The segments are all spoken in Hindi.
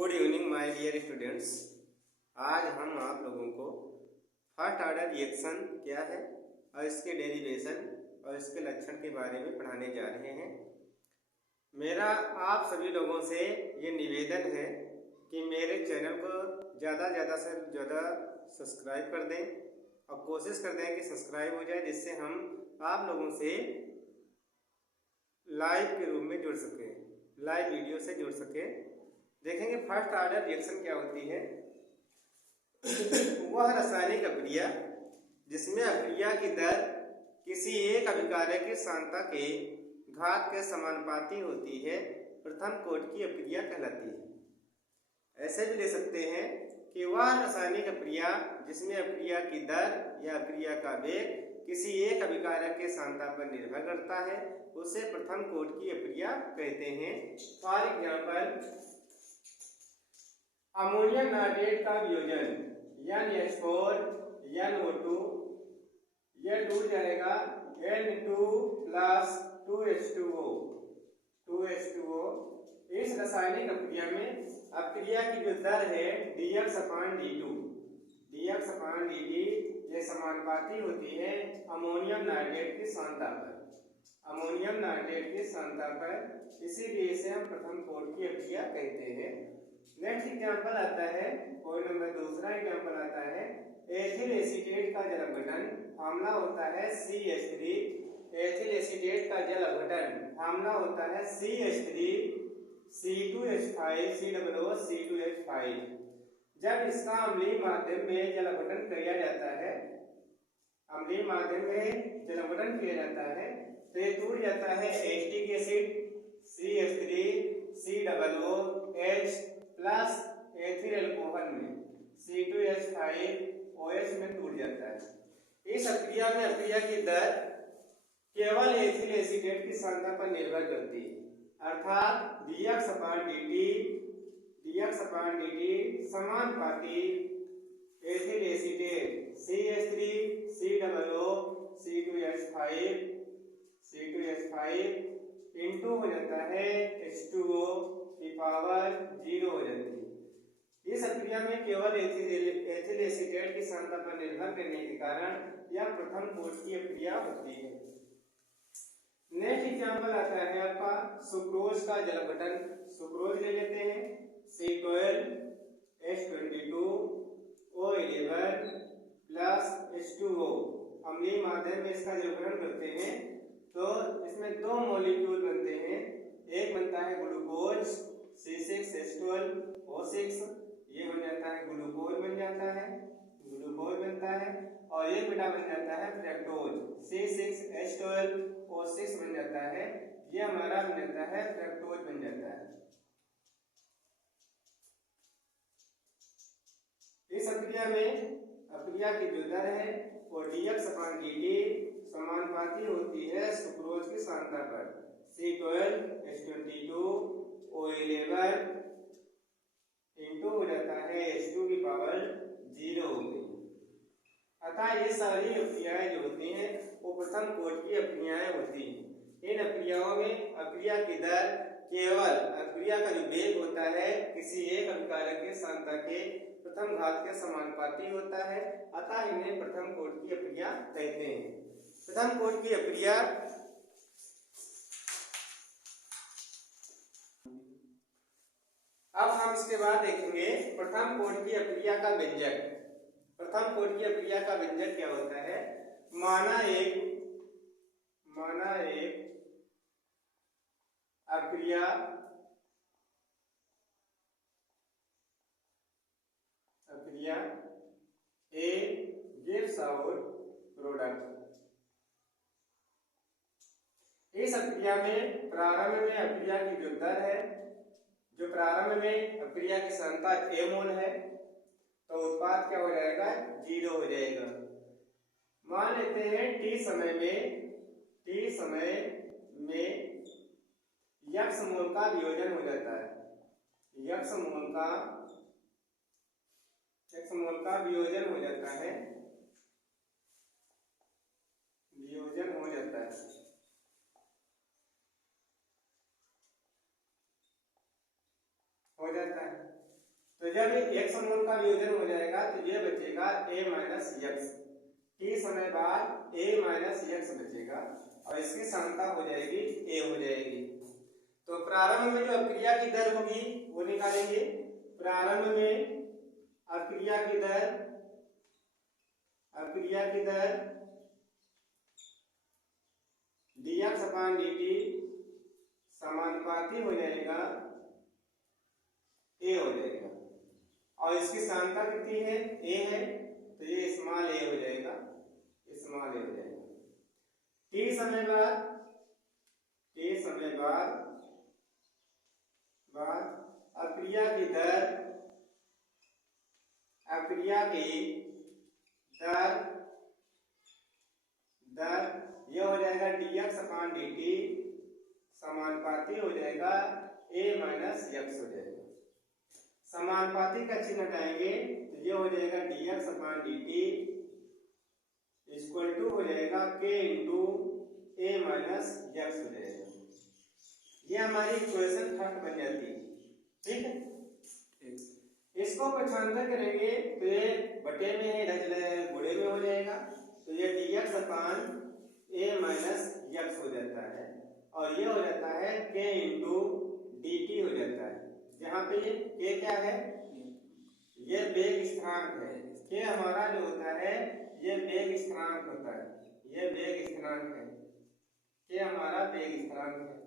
Good evening my dear students. आज हम आप लोगों को फर्स्ट ऑर्डर रिएक्शन क्या है और इसके डेरिवेशन और इसके लक्षण के बारे में पढ़ाने जा रहे हैं। मेरा आप सभी लोगों से ये निवेदन है कि मेरे चैनल को ज़्यादा से ज़्यादा सब्सक्राइब कर दें और कोशिश कर दें कि सब्सक्राइब हो जाए, जिससे हम आप लोगों से लाइव के रूप में जुड़ सकें, लाइव वीडियो से जुड़ सकें। देखेंगे फर्स्ट ऑर्डर रिएक्शन क्या होती है। वह रासायनिक अभिक्रिया जिसमें अभिक्रिया की दर किसी एक अभिकारक की सांद्रता के घात के समानुपाती होती है, प्रथम कोटि की अभिक्रिया कहलाती है। ऐसे भी ले सकते हैं कि वह रासायनिक अभिक्रिया जिसमें अभिक्रिया की दर या अभिक्रिया का वेग किसी एक अभिकारक के सांद्रता पर निर्भर करता है, उसे प्रथम कोटि की अभिक्रिया कहते हैं। फॉर एग्जाम्पल, अमोनियम नाइट्रेट का वियोजन NH4 NO2, यह टूट जाएगा N2 प्लस 2H2O। इस रासायनिक अभिक्रिया में अभिक्रिया की जो दर है dx/dt, ये समानुपाती होती है अमोनियम नाइट्रेट की सांद्रता पर, इसीलिए इसे हम प्रथम कोटि की अभिक्रिया कहते हैं। नेक्स्ट एग्जांपल आता है, पॉइंट नंबर दूसरा एग्जांपल आता है, एथिल एसीटेट का जल अपघटन, फॉर्मूला होता है CH3। एथिल एसीटेट का जल अपघटन फॉर्मूला होता है CH3 C2H5 C2H5। जब इसका अम्लीय माध्यम में जल अपघटन किया जाता है, तो ये टूट जाता है acetic acid CH3COOH plus ethyl alcohol में C2H5OH में टूट जाता है। इस अभिक्रिया में अभिक्रिया की दर केवल एथिल एसीटेट की सांद्रता पर निर्भर करती है, अर्थात dx/dt समानुपाती ethyl acetate CH3COO C2H5 into हो जाता है H2O की पावर 0 हो जाती है। इस अभिक्रिया में केवल एथिल एसीटेट की सांद्रता पर निर्भर करने के कारण यह प्रथम कोटि की अभिक्रिया होती है। नेक्स्ट एग्जांपल आता है आपका सुक्रोज का जल अपघटन। सुक्रोज ले लेते हैं C12H22O11 प्लस H2O। अम्लीय माध्यम में इसका जल अपघटन करते हैं तो इसमें दो मॉलिक्यूल बनते हैं। एक बनता है ग्लूकोज C6H12O6, ये बन जाता है ग्लूकोज बनता है, और ये बेटा बन जाता है फ्रक्टोज C6H12O6 बन जाता है, ये हमारा बन जाता है फ्रक्टोज बन जाता है। इस अभिक्रिया में अभिक्रिया की जो दर है वो dx/dt समानुपाती होती है सुक्रोज की सांद्रता पर C12H22O11 इंटू हो जाता है H2 की पावर 0 हो गई। अतः ये सारी अभिक्रियाएं जो होती हैं वो प्रथम कोटि की अभिक्रियाएं होती हैं। इन अभिक्रियाओं में अभिक्रिया की दर केवल अभिक्रिया का जो वेग होता है किसी एक अभिकारक के सांद्रता के प्रथम घात के समानुपाती होता है, अतः इन्हें प्रथम कोटि की अभिक्रिया कहते हैं। प्रथम कोटि की अभिक्रिया अब हम इसके बाद देखेंगे प्रथम कोटि की अभिक्रिया का व्यंजक। प्रथम कोटि की अभिक्रिया का व्यंजक क्या होता है। माना एक अभिक्रिया A gives out product। इस अभिक्रिया में प्रारंभ में अभिक्रिया की जो दर है, जो प्रारंभ में अभिक्रिया की सांद्रता A मोल है, तो उत्पाद क्या हो जाएगा, 0 हो जाएगा। मान लेते हैं T समय में X मोल का वियोजन हो जाता है, X मोल का वियोजन हो जाता है, तो जब x मोल का वियोजन हो जाएगा तो ये बचेगा a माइनस x, t समय बाद a माइनस x बचेगा और इसकी सांख्यता हो जाएगी a हो जाएगी। तो प्रारंभ में जो अभिक्रिया की दर होगी वो निकालेंगे। प्रारंभ में अभिक्रिया की दर dx अपान dt समानुपाती हो जाएगा a हो जाएगा और इसकी सांख्यता कितनी है a है, तो ये स्मॉल a हो जाएगा, स्मॉल a हो जाएगा। t समय बाद अभिक्रिया की दर ये हो जाएगा dx अपान dt समानुपाती हो जाएगा a माइनस x हो जाएगा। समानुपाती का चिन्ह हटाएंगे तो ये हो जाएगा dx upon dt equal to हो जाएगा k into a minus x हो जाएगा। ये हमारी इक्वेशन फर्स्ट बन जाती है। ठीक है, इसको पक्षांतर करेंगे तो ये बटे में है, इधर गुणे में हो जाएगा, तो ये dx upon a minus x हो जाता है और ये हो जाता है k इंटू dt हो जाता है। यहाँ पे ये k क्या है, ये वेग स्थिरांक है। k हमारा जो होता है ये वेग स्थिरांक होता है, ये वेग स्थिरांक है, k हमारा वेग स्थिरांक है।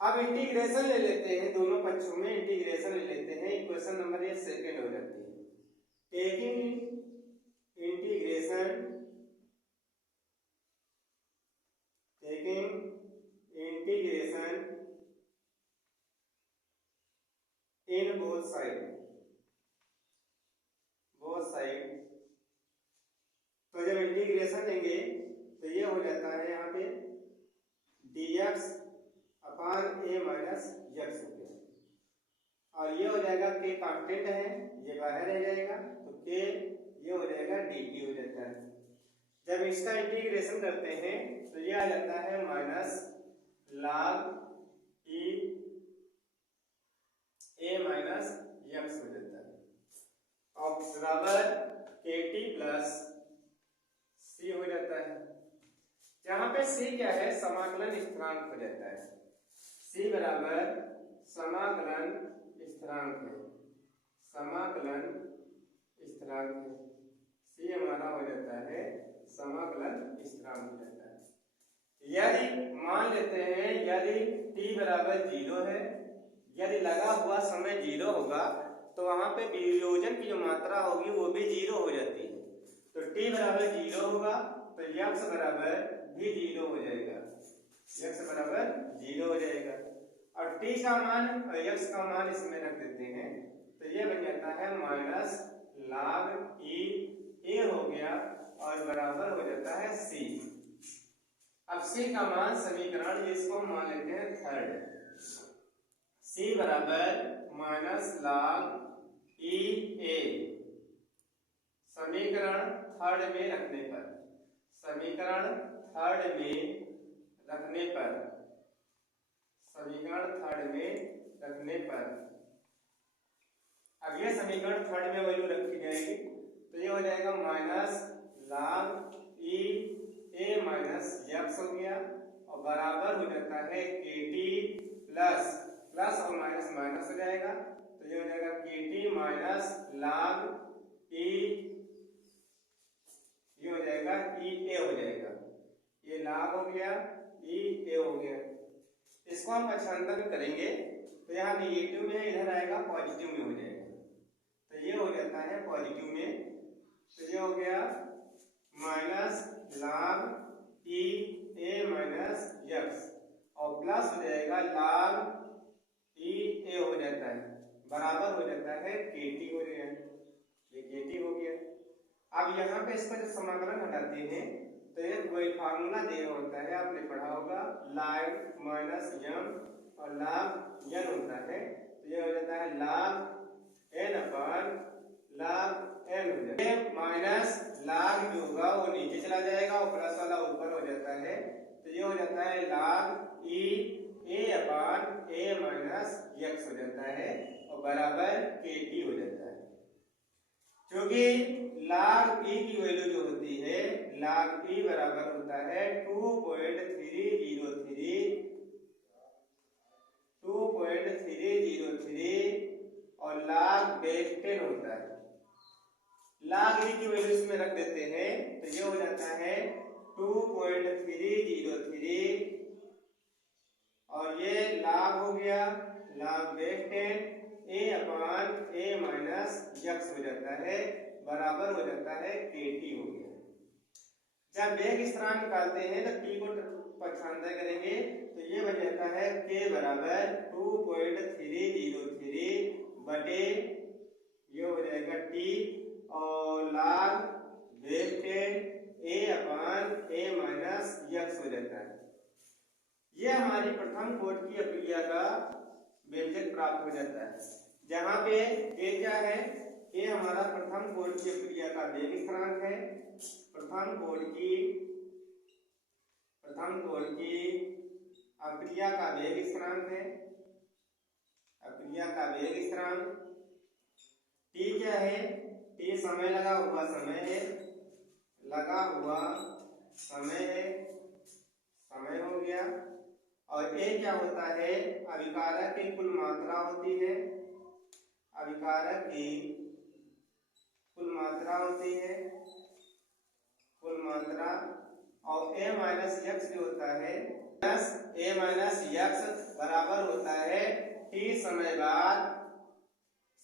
अब इंटीग्रेशन ले लेते हैं, दोनों पक्षों में इंटीग्रेशन ले लेते हैं। इक्वेशन नंबर ये सेकंड हो जाती है। Taking integration in both side, तो जब इंटीग्रेशन लेंगे तो ये हो जाता है यहाँ पे dx upon a minus x हो गया और ये हो जाएगा k कांस्टेंट है, ये बाहर रह जाएगा तो k ये हो जाएगा dt हो जाता है। जब इसका इंटीग्रेशन करते हैं तो ये आ जाता है minus log e a minus x हो जाता है और बराबर kt प्लस c हो जाता है। जहां पे c क्या है, समाकलन स्थिरांक हो जाता है। c बराबर समाकलन स्थिरांक है, समाकलन स्थिरांक है। c हमारा हो जाता है समाकलन स्थिरांक हो जाता है। यदि मान लेते हैं यदि t बराबर 0 है, यदि लगा हुआ समय 0 होगा तो वहां पे वियोजन की जो मात्रा होगी वो भी 0 हो जाती है। तो t बराबर 0 होगा तो x बराबर भी 0 हो जाएगा, x बराबर 0 हो जाएगा और t का मान और x का मान इसमें रख देते हैं तो ये बन जाता है माइनस log e a हो गया और बराबर हो जाता है c। अब c का मान समीकरण इसको मान लेते हैं थर्ड, c बराबर माइनस log e a समीकरण थर्ड में रखने पर, समीकरण थर्ड में रखने पर, समीकरण थर्ड में रखने पर अब ये समीकरण थर्ड में वैल्यू रखी जाएगी तो ये हो जाएगा minus log e a minus x हो गया और बराबर हो जाता है kt प्लस प्लस और माइनस माइनस हो जाएगा तो ये हो जाएगा kt माइनस log e, ये हो जाएगा e a हो जाएगा, ये log हो गया e a हो गया। इसको हम पक्षांतर करेंगे तो यहाँ निगेटिव में इधर आएगा पॉजिटिव में हो जाएगा तो ये हो जाता है पॉजिटिव में, तो ये हो गया minus log e a minus x और प्लस हो जाएगा log e a हो जाता है बराबर हो जाता है kt हो गया, ये kt हो गया। अब यहाँ पे इसका जब समाकलन हटाते हैं तो एक वही फार्मूला दिया होता है, आपने पढ़ा होगा log माइनस m और log n होता है तो ये हो जाता है log n अपन log n हो जाता है। माइनस log जो होगा वो नीचे चला जाएगा और प्लस वाला ऊपर हो जाता है तो ये हो जाता है log e a upon a minus x हो जाता है और बराबर KT हो जाता है। क्योंकि log E की वैल्यू जो होती है log E बराबर होता है 2.303 और log base 10 होता है। log E की वैल्यू इसमें रख देते हैं तो ये हो जाता है 2.303 और ये log हो गया log base 10 A/A minus x हो जाता है बराबर हो जाता है KT हो गया। जब वेग स्थिरांक निकालते हैं तो T को पक्षांतर करेंगे तो ये बन जाता है K बराबर 2.303 बटे ये हो जाएगा T और log base 10 A/A minus x हो जाता है। ये हमारी प्रथम कोटि की अभिक्रिया का व्यंजक प्राप्त हो जाता है, जहाँ पे A क्या है, A हमारा प्रथम कोटि की अभिक्रिया का वेग स्थिरांक है। प्रथम कोटि की अभिक्रिया का वेग स्थिरांक है, अभिक्रिया का वेग स्थिरांक। T क्या है, T समय लगा हुआ समय है, लगा हुआ समय है, समय हो गया। और A क्या होता है, अभिकारक की कुल मात्रा होती है, अभिकारक की कुल मात्रा होती है, कुल मात्रा। और A माइनस x जो होता है A माइनस x बराबर होता है T समय बाद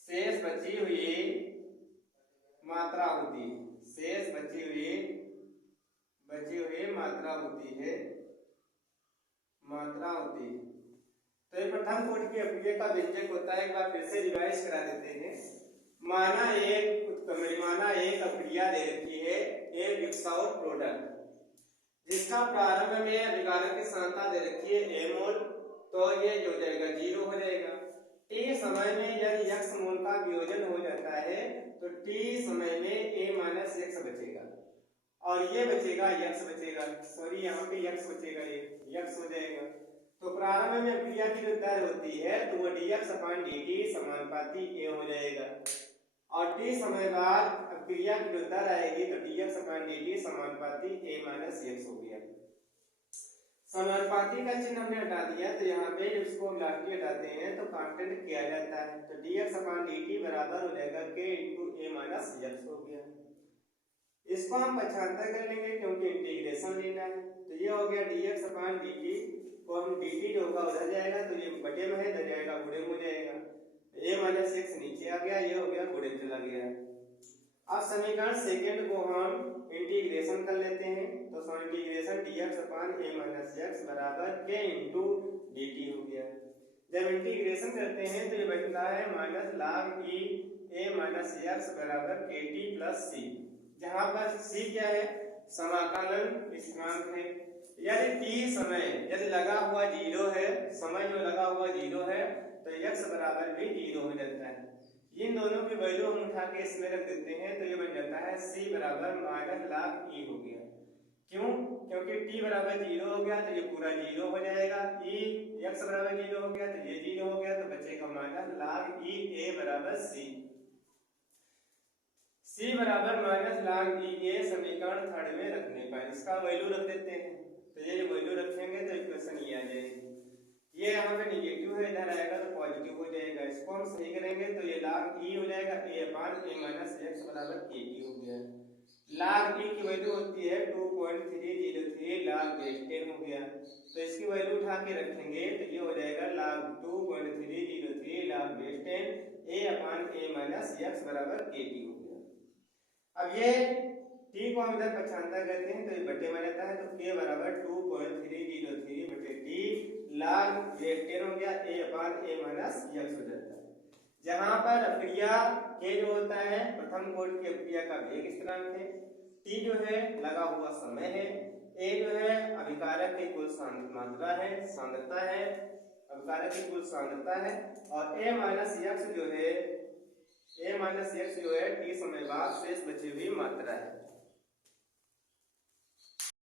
शेष बची हुई मात्रा होती है, शेष बची हुई मात्रा होती है। तो ये प्रथम कोटि की अभिक्रिया का व्यंजक होता है। एक बार फिर से रिवाइज करा देते हैं। माना एक अभिक्रिया दे रखी है, एक विकसाउट प्रोडक्ट जिसका प्रारंभ में अभिकारक की सांद्रता दे रखी है A मोल, तो ये हो जाएगा 0 हो जाएगा। T समय में यदि x मोल का वियोजन हो जाता है तो T समय में A माइनस x बचेगा और ये बचेगा x बचेगा, सॉरी यहाँ पे x बचेगा, ये x हो जाएगा। तो प्रारंभ में अभिक्रिया की जो दर होती है तो वो dx/dt समानुपाती A हो जाएगा और T समय बाद अभिक्रिया की जो दर आएगी तो dx/dt समानुपाती A माइनस x हो गया। समानुपाती का चिन्ह हमने हटा दिया तो यहाँ पे इसको लास्टी हटाते हैं तो कांस्टेंट किया जाता है तो dx/dt बराबर हो जाएगा K × A माइनस x हो गया। इसको हम पक्षांतर कर लेंगे क्योंकि इंटीग्रेशन लेना है तो ये हो गया dx/dt को हम dt जो होगा उधर जाएगा तो ये बटे में है, इधर जाएगा गुणे में हो जाएगा। A माइनस x नीचे आ गया, ये हो गया गुणे में चला गया। अब समीकरण सेकंड को हम इंटीग्रेशन कर लेते हैं तो इंटीग्रेशन dx/A माइनस x बराबर K × dt हो गया। जब इंटीग्रेशन करते हैं तो ये बचता है minus log E A minus x बराबर KT प्लस C, जहाँ पर C क्या है, समाकलन स्थिरांक है। यदि T समय यदि लगा हुआ 0 है, समय जो लगा हुआ 0 है तो x बराबर भी 0 हो जाता है। इन दोनों की वैल्यू हम उठा के इसमें रख देते हैं तो ये बन जाता है C बराबर माइनस log E हो गया। क्यों, क्योंकि T बराबर 0 हो गया तो ये पूरा 0 हो जाएगा, E x बराबर 0 हो गया तो ये 0 हो गया तो बचेगा माइनस log E A बराबर C। C बराबर माइनस log E A समीकरण थर्ड में रखने पर इसका वैल्यू रख देते हैं तो ये वैल्यू रखेंगे तो इक्वेशन ये आ जाएगी। ये यहाँ पे निगेटिव है, इधर आएगा तो पॉजिटिव हो जाएगा। इसको हम सही करेंगे तो ये log E हो जाएगा A/A माइनस x बराबर KT हो गया। log E की वैल्यू होती है 2.303 log base 10 हो गया तो इसकी वैल्यू उठा के रखेंगे तो ये हो जाएगा log 2.303 log base 10 A/A minus x बराबर KT हो गया। अब ये T को हम इधर पक्षांतर करते हैं तो ये बटे में रहता है तो K बराबर 2.303 बटे T log base 10 हो गया A/A माइनस x हो जाता है। जहां पर अभिक्रिया K जो होता है प्रथम कोटि की अभिक्रिया का वेग स्थिरांक है, T जो है लगा हुआ समय है, A जो है अभिकारक की कुल मात्रा है, सांद्रता है, अभिकारक की कुल सांद्रता है और A माइनस x जो है T समय बाद शेष बची हुई मात्रा है।